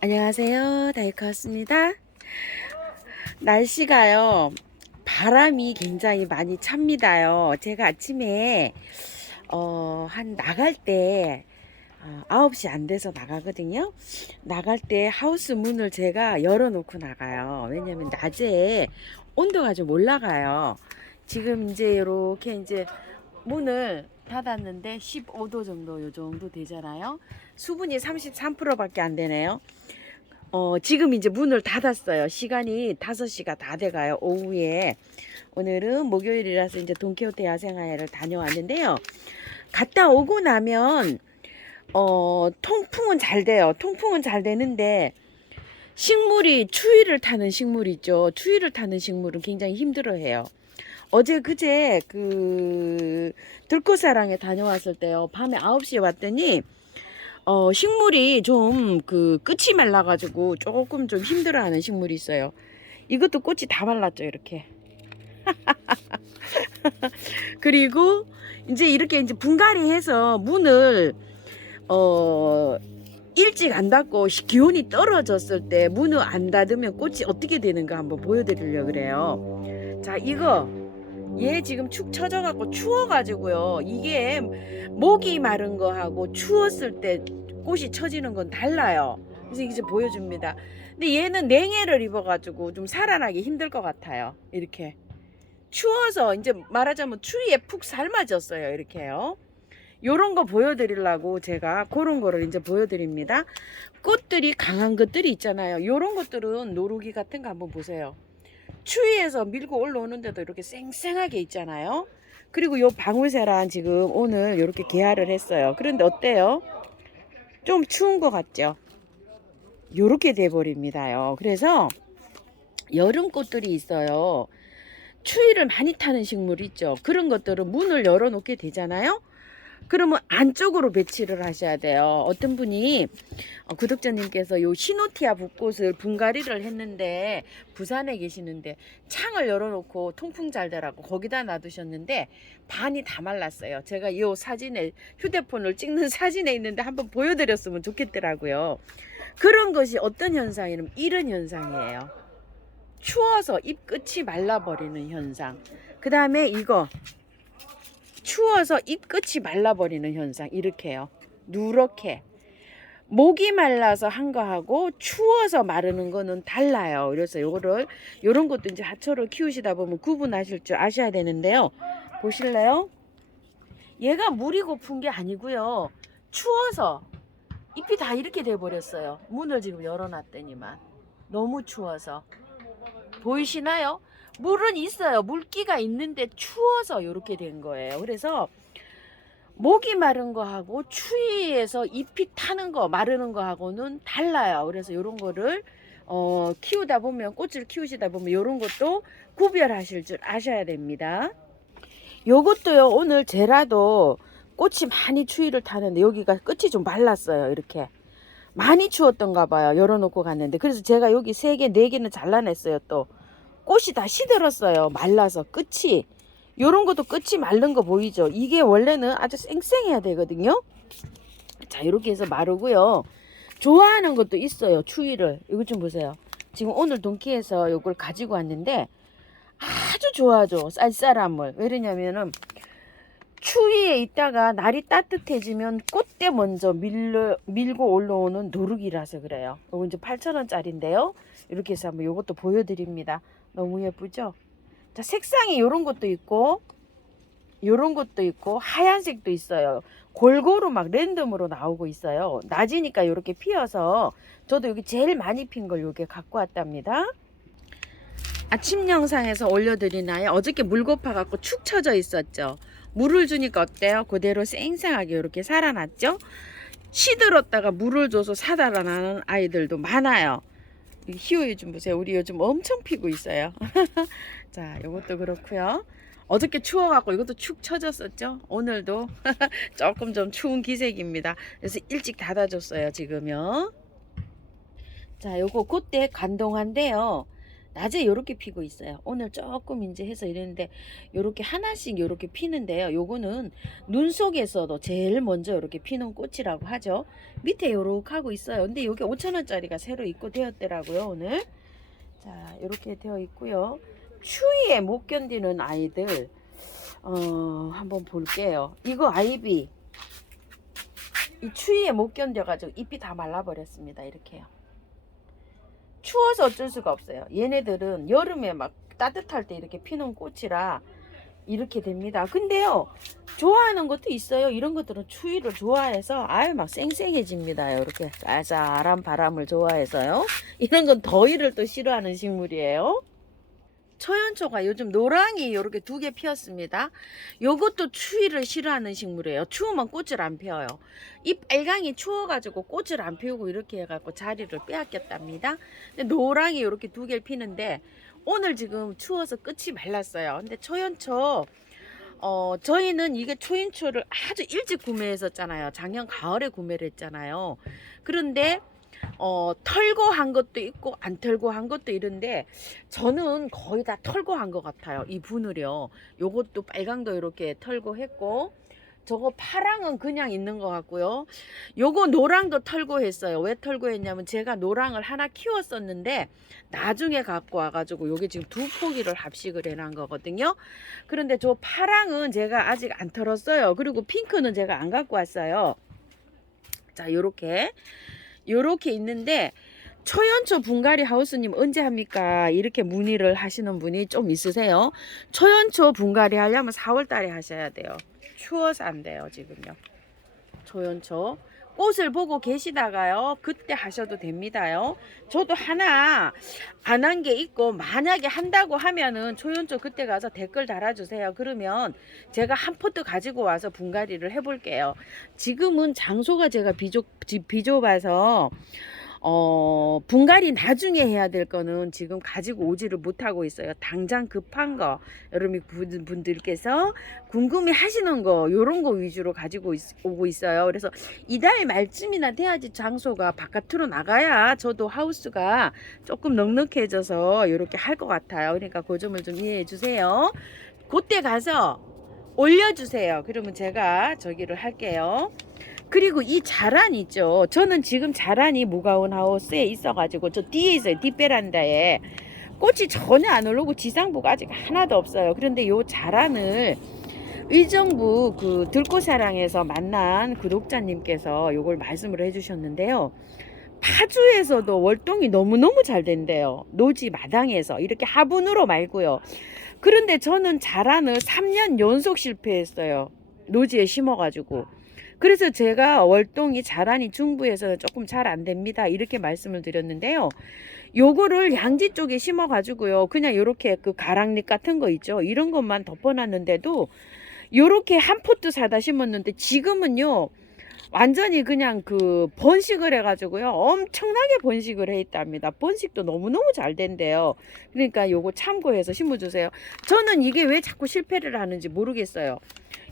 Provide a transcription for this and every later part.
안녕하세요. 다이커스입니다. 날씨가요, 바람이 굉장히 많이 찹니다요. 제가 아침에, 한 나갈 때, 9시 안 돼서 나가거든요. 나갈 때 하우스 문을 제가 열어놓고 나가요. 왜냐면 낮에 온도가 좀 올라가요. 지금 이제 이렇게 이제 문을 닫았는데 15도 정도 요 정도 되잖아요. 수분이 33%밖에 안 되네요. 지금 이제 문을 닫았어요. 시간이 5시가 다 돼가요. 오후에. 오늘은 목요일이라서 이제 돈키호테 야생화해를 다녀왔는데요. 갔다 오고 나면, 통풍은 잘 돼요. 통풍은 잘 되는데, 식물이 추위를 타는 식물 있죠. 추위를 타는 식물은 굉장히 힘들어해요. 어제 그제 들꽃사랑에 다녀왔을 때요. 밤에 9시에 왔더니 식물이 좀 끝이 말라가지고 조금 좀 힘들어하는 식물이 있어요. 이것도 꽃이 다 말랐죠, 이렇게. 그리고 이제 이렇게 이제 분갈이 해서 문을 어 일찍 안 닫고 기온이 떨어졌을 때 문을 안 닫으면 꽃이 어떻게 되는가 한번 보여드리려고 그래요. 자, 이거 얘 지금 축 처져 갖고 추워 가지고요. 이게 목이 마른 거하고 추웠을 때 꽃이 처지는 건 달라요. 그래서 이제 보여줍니다. 근데 얘는 냉해를 입어 가지고 좀 살아나기 힘들 것 같아요. 이렇게 추워서 이제 말하자면 추위에 푹 삶아졌어요. 이렇게요. 요런 거 보여드리려고 제가 그런 거를 이제 보여드립니다. 꽃들이 강한 것들이 있잖아요. 요런 것들은 노루기 같은 거 한번 보세요. 추위에서 밀고 올라오는데도 이렇게 쌩쌩하게 있잖아요. 그리고 요 방울새란 지금 오늘 이렇게 개화를 했어요. 그런데 어때요? 좀 추운 것 같죠? 요렇게 돼버립니다요. 그래서 여름 꽃들이 있어요. 추위를 많이 타는 식물 있죠. 그런 것들은 문을 열어놓게 되잖아요. 그러면 안쪽으로 배치를 하셔야 돼요. 어떤 분이 구독자님께서 요 시노티아 붓꽃을 분갈이를 했는데 부산에 계시는데 창을 열어놓고 통풍 잘 되라고 거기다 놔두셨는데 반이 다 말랐어요. 제가 이 사진에 휴대폰을 찍는 사진에 있는데 한번 보여드렸으면 좋겠더라고요. 그런 것이 어떤 현상이냐면 이런 현상이에요. 추워서 잎 끝이 말라버리는 현상. 그 다음에 이거 추워서 잎 끝이 말라버리는 현상. 이렇게요. 누렇게. 목이 말라서 한 거하고 추워서 마르는 거는 달라요. 그래서 요런 것도 이제 하초를 키우시다 보면 구분하실 줄 아셔야 되는데요. 보실래요? 얘가 물이 고픈 게 아니고요. 추워서 잎이 다 이렇게 돼 버렸어요. 문을 지금 열어놨더니만 너무 추워서. 보이시나요? 물은 있어요. 물기가 있는데 추워서 이렇게 된 거예요. 그래서 목이 마른 거하고 추위에서 잎이 타는 거, 마르는 거하고는 달라요. 그래서 이런 거를 키우다 보면, 꽃을 키우시다 보면 이런 것도 구별하실 줄 아셔야 됩니다. 요것도요, 오늘 제라도 꽃이 많이 추위를 타는데 여기가 끝이 좀 말랐어요. 이렇게. 많이 추웠던가 봐요. 열어놓고 갔는데. 그래서 제가 여기 3개, 4개는 잘라냈어요. 또 꽃이 다 시들었어요. 말라서 끝이. 요런 것도 끝이 마른 거 보이죠? 이게 원래는 아주 쌩쌩해야 되거든요. 자, 이렇게 해서 마르고요. 좋아하는 것도 있어요. 추위를. 이거 좀 보세요. 지금 오늘 돈키에서 이걸 가지고 왔는데 아주 좋아하죠. 쌀쌀함을. 왜냐면은 추위에 있다가 날이 따뜻해지면 꽃대 먼저 밀고 올라오는 노루기라서 그래요. 이거 이제 8,000원짜리인데요. 이렇게 해서 한번 이것도 보여드립니다. 너무 예쁘죠? 자, 색상이 이런 것도 있고 요런 것도 있고 하얀색도 있어요. 골고루 막 랜덤으로 나오고 있어요. 낮이니까 이렇게 피어서 저도 여기 제일 많이 핀 걸 이렇게 갖고 왔답니다. 아침 영상에서 올려드리나요? 어저께 물 고파갖고 축 처져 있었죠. 물을 주니까 어때요? 그대로 쌩쌩하게 이렇게 살아났죠. 시들었다가 물을 줘서 살아나는 아이들도 많아요. 희호 요즘 보세요. 우리 요즘 엄청 피고 있어요. 자, 요것도 그렇고요. 어저께 추워갖고 이것도 축 처졌었죠. 오늘도 조금 좀 추운 기색입니다. 그래서 일찍 닫아줬어요. 지금요. 자, 요거 그때 간동한데요. 낮에 요렇게 피고 있어요. 오늘 조금 이제 해서 이랬는데 요렇게 하나씩 요렇게 피는데요. 요거는 눈 속에서도 제일 먼저 요렇게 피는 꽃이라고 하죠. 밑에 요렇게 하고 있어요. 근데 요게 5,000원짜리가 새로 입고되었더라고요, 오늘. 자, 요렇게 되어 있고요. 추위에 못 견디는 아이들 한번 볼게요. 이거 아이비 이 추위에 못 견뎌가지고 잎이 다 말라버렸습니다. 이렇게요. 추워서 어쩔 수가 없어요. 얘네들은 여름에 막 따뜻할 때 이렇게 피는 꽃이라 이렇게 됩니다. 근데요, 좋아하는 것도 있어요. 이런 것들은 추위를 좋아해서 아유 막 쌩쌩해집니다. 이렇게 쌀쌀한 바람을 좋아해서요. 이런 건 더위를 또 싫어하는 식물이에요. 초연초가 요즘 노랑이 이렇게 2개 피었습니다. 요것도 추위를 싫어하는 식물이에요. 추우면 꽃을 안 피워요. 이 빨강이 추워가지고 꽃을 안 피우고 이렇게 해갖고 자리를 빼앗겼답니다. 근데 노랑이 이렇게 2개를 피는데 오늘 지금 추워서 끝이 말랐어요. 근데 초연초 저희는 이게 초연초를 아주 일찍 구매했었잖아요. 작년 가을에 구매를 했잖아요. 그런데 털고 한 것도 있고 안 털고 한 것도 이런데 저는 거의 다 털고 한 것 같아요. 이 분을요. 요것도 빨강도 이렇게 털고 했고 저거 파랑은 그냥 있는 것 같고요. 요거 노랑도 털고 했어요. 왜 털고 했냐면 제가 노랑을 하나 키웠었는데 나중에 갖고 와가지고 요게 지금 2포기를 합식을 해놓은 거거든요. 그런데 저 파랑은 제가 아직 안 털었어요. 그리고 핑크는 제가 안 갖고 왔어요. 자, 요렇게 있는데 초연초 분갈이 하우스님 언제 합니까? 이렇게 문의를 하시는 분이 좀 있으세요. 초연초 분갈이 하려면 4월 달에 하셔야 돼요. 추워서 안 돼요, 지금요. 초연초 꽃을 보고 계시다가요, 그때 하셔도 됩니다요. 저도 하나 안 한 게 있고 만약에 한다고 하면은 초연초 그때 가서 댓글 달아주세요. 그러면 제가 한 포트 가지고 와서 분갈이를 해볼게요. 지금은 장소가 제가 비좁아서 분갈이 나중에 해야 될 거는 지금 가지고 오지를 못하고 있어요. 당장 급한 거 여러분 분들께서 궁금해 하시는 거 요런 거 위주로 가지고 오고 있어요. 그래서 이달 말쯤이나 돼야지 장소가 바깥으로 나가야 저도 하우스가 조금 넉넉해져서 이렇게 할 것 같아요. 그러니까 그 점을 좀 이해해 주세요. 그때 가서 올려주세요. 그러면 제가 저기를 할게요. 그리고 이 자란 있죠. 저는 지금 자란이 무가온 하우스에 있어가지고 저 뒤에 있어요. 뒷베란다에 꽃이 전혀 안 오르고 지상부가 아직 하나도 없어요. 그런데 요 자란을 의정부 그 들꽃사랑에서 만난 구독자님께서 요걸 말씀을 해주셨는데요. 파주에서도 월동이 너무너무 잘 된대요. 노지 마당에서 이렇게 화분으로 말고요. 그런데 저는 자란을 3년 연속 실패했어요. 노지에 심어가지고. 그래서 제가 월동이 자란이 중부에서는 조금 잘 안 됩니다. 이렇게 말씀을 드렸는데요. 요거를 양지 쪽에 심어 가지고요. 그냥 요렇게 그 가랑잎 같은 거 있죠. 이런 것만 덮어놨는데도 요렇게 한 포트 사다 심었는데 지금은요. 완전히 그냥 그 번식을 해가지고요. 엄청나게 번식을 해 있답니다. 번식도 너무너무 잘 된대요. 그러니까 요거 참고해서 심어주세요. 저는 이게 왜 자꾸 실패를 하는지 모르겠어요.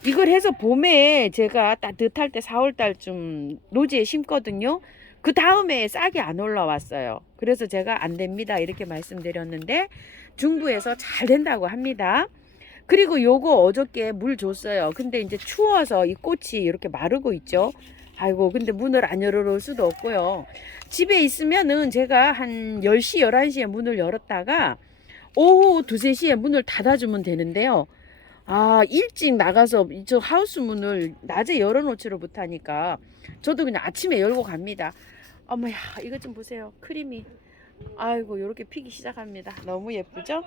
이걸 해서 봄에 제가 따뜻할 때 4월 달쯤 노지에 심거든요. 그 다음에 싹이 안 올라왔어요. 그래서 제가 안 됩니다 이렇게 말씀드렸는데 중부에서 잘 된다고 합니다. 그리고 요거 어저께 물 줬어요. 근데 이제 추워서 이 꽃이 이렇게 마르고 있죠. 아이고, 근데 문을 안 열어놓을 수도 없고요. 집에 있으면은 제가 한 10시, 11시에 문을 열었다가 오후 2, 3시에 문을 닫아주면 되는데요. 아, 일찍 나가서 저 하우스 문을 낮에 열어놓지를 못하니까 저도 그냥 아침에 열고 갑니다. 어머야, 이것 좀 보세요. 크림이. 아이고, 요렇게 피기 시작합니다. 너무 예쁘죠?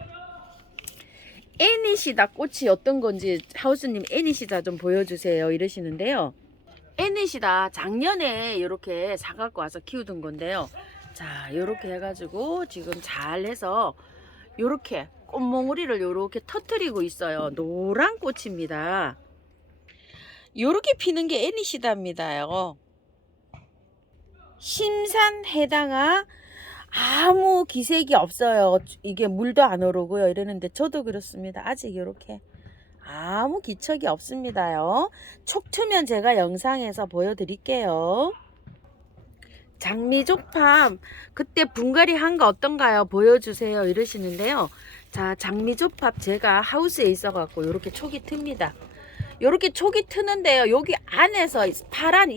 애니시다 꽃이 어떤 건지 하우스님 애니시다 좀 보여주세요 이러시는데요. 애니시다 작년에 이렇게 사갖고 와서 키우던 건데요. 자, 요렇게 해가지고 지금 잘 해서 요렇게 꽃몽우리를 요렇게 터트리고 있어요. 노란 꽃입니다. 요렇게 피는 게 애니시다입니다요. 심산해당아 아무 기색이 없어요. 이게 물도 안 오르고요. 이러는데 저도 그렇습니다. 아직 이렇게 아무 기척이 없습니다요. 촉 트면 제가 영상에서 보여드릴게요. 장미조팝 그때 분갈이 한 거 어떤가요? 보여주세요 이러시는데요. 자, 장미조팝 제가 하우스에 있어 갖고 이렇게 촉이 틉니다. 요렇게 촉이 트는데요. 여기 안에서 파란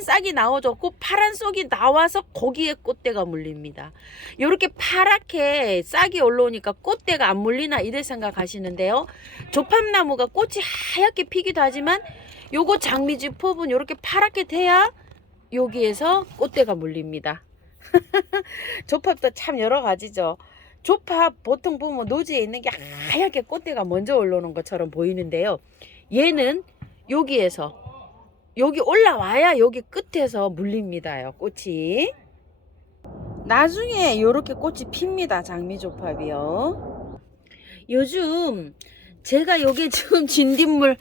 싹이 나오죠. 그 파란 싹이 나와서 거기에 꽃대가 물립니다. 요렇게 파랗게 싹이 올라오니까 꽃대가 안 물리나 이래 생각하시는데요. 조팝나무가 꽃이 하얗게 피기도 하지만 요거 장미조팝은 요렇게 파랗게 돼야 여기에서 꽃대가 물립니다. 조팝도 참 여러 가지죠. 조팝 보통 보면 노지에 있는 게 하얗게 꽃대가 먼저 올라오는 것처럼 보이는데요. 얘는 여기에서 여기 올라와야 여기 끝에서 물립니다요. 꽃이. 나중에 이렇게 꽃이 핍니다. 장미조팝이요. 요즘 제가 요게 지금 진딧물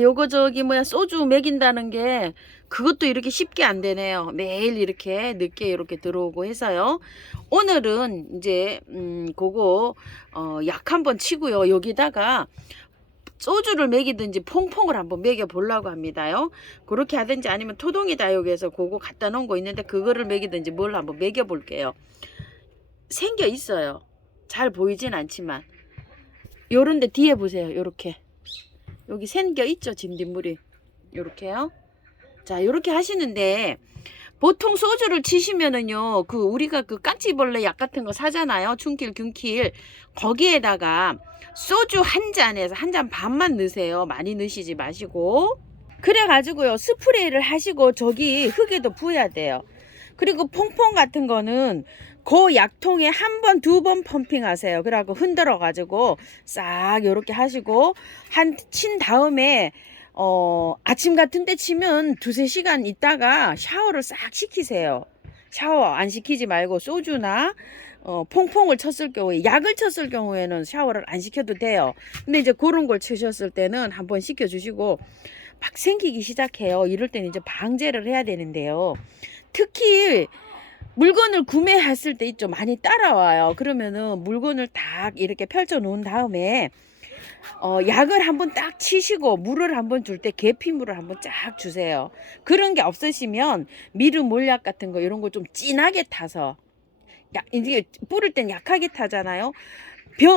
요거 저기 뭐야 소주 먹인다는 게 그것도 이렇게 쉽게 안 되네요. 매일 이렇게 늦게 이렇게 들어오고 해서요. 오늘은 이제 그거 약 한번 치고요. 여기다가 소주를 먹이든지 퐁퐁을 한번 먹여 보려고 합니다요. 그렇게 하든지 아니면 토동이 다육에서 그거 갖다 놓은 거 있는데 그거를 먹이든지 뭘 한번 먹여 볼게요. 생겨 있어요. 잘 보이진 않지만 요런데 뒤에 보세요. 요렇게 여기 생겨 있죠. 진딧물이 요렇게요. 자, 요렇게 하시는데 보통 소주를 치시면은요, 우리가 깍지벌레 약 같은 거 사잖아요. 춘길, 균길. 거기에다가 소주 한 잔에서 한 잔 반만 넣으세요. 많이 넣으시지 마시고. 그래가지고요, 스프레이를 하시고 저기 흙에도 부어야 돼요. 그리고 퐁퐁 같은 거는 그 약통에 한 번, 두 번 펌핑 하세요. 그래갖고 흔들어 가지고 싹 요렇게 하시고 친 다음에 아침 같은 때 치면 두세 시간 있다가 샤워를 싹 시키세요. 샤워 안 시키지 말고 소주나 퐁퐁을 쳤을 경우에 약을 쳤을 경우에는 샤워를 안 시켜도 돼요. 근데 이제 그런 걸 치셨을 때는 한번 시켜 주시고 막 생기기 시작해요. 이럴 때는 이제 방제를 해야 되는데요. 특히 물건을 구매했을 때 있죠. 많이 따라와요. 그러면은 물건을 딱 이렇게 펼쳐 놓은 다음에 약을 한번 딱 치시고 물을 한번 줄 때 계피물을 한번 쫙 주세요. 그런 게 없으시면 미르 몰약 같은 거 이런 거 좀 진하게 타서 이제 뿌릴 땐 약하게 타잖아요.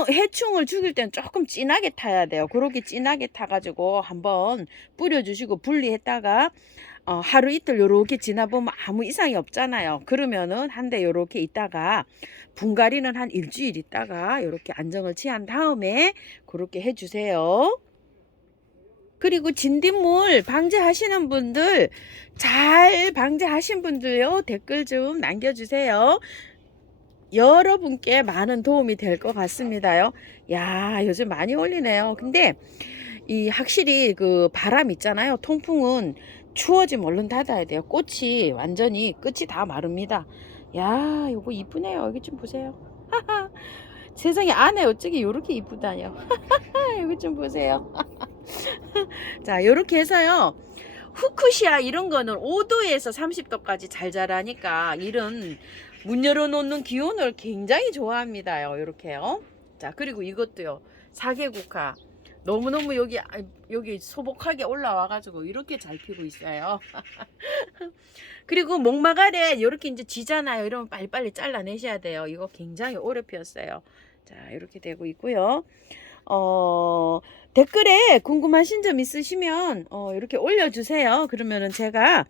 해충을 죽일 땐 조금 진하게 타야 돼요. 그렇게 진하게 타가지고 한번 뿌려주시고 분리했다가 하루 이틀 요렇게 지나보면 아무 이상이 없잖아요. 그러면은 한 대 요렇게 있다가 분갈이는 한 일주일 있다가 요렇게 안정을 취한 다음에 그렇게 해주세요. 그리고 진딧물 방제하시는 분들, 잘 방제하신 분들요, 댓글 좀 남겨주세요. 여러분께 많은 도움이 될 것 같습니다요. 야, 요즘 많이 올리네요. 근데 확실히 바람 있잖아요. 통풍은 추워지면 얼른 닫아야 돼요. 꽃이 완전히 끝이 다 마릅니다. 야, 요거 이쁘네요. 여기 좀 보세요. 세상에 안에 어쩌게 요렇게 이쁘다뇨. 여기 좀 보세요. 자, 요렇게 해서요. 후쿠시아 이런 거는 5도에서 30도까지 잘 자라니까 이런 문 열어놓는 기온을 굉장히 좋아합니다요. 이렇게요. 자, 그리고 이것도요. 사계국화 너무너무 여기 소복하게 올라와가지고 이렇게 잘 피고 있어요. 그리고 목마가래 이렇게 이제 지잖아요. 이러면 빨리빨리 잘라내셔야 돼요. 이거 굉장히 오래 피었어요. 자, 이렇게 되고 있고요. 댓글에 궁금하신 점 있으시면 이렇게 올려주세요. 그러면은 제가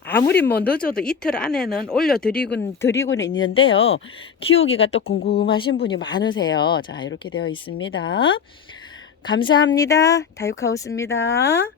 아무리 뭐 늦어도 이틀 안에는 올려드리고는 있는데요. 키우기가 또 궁금하신 분이 많으세요. 자, 이렇게 되어 있습니다. 감사합니다. 다육하우스입니다.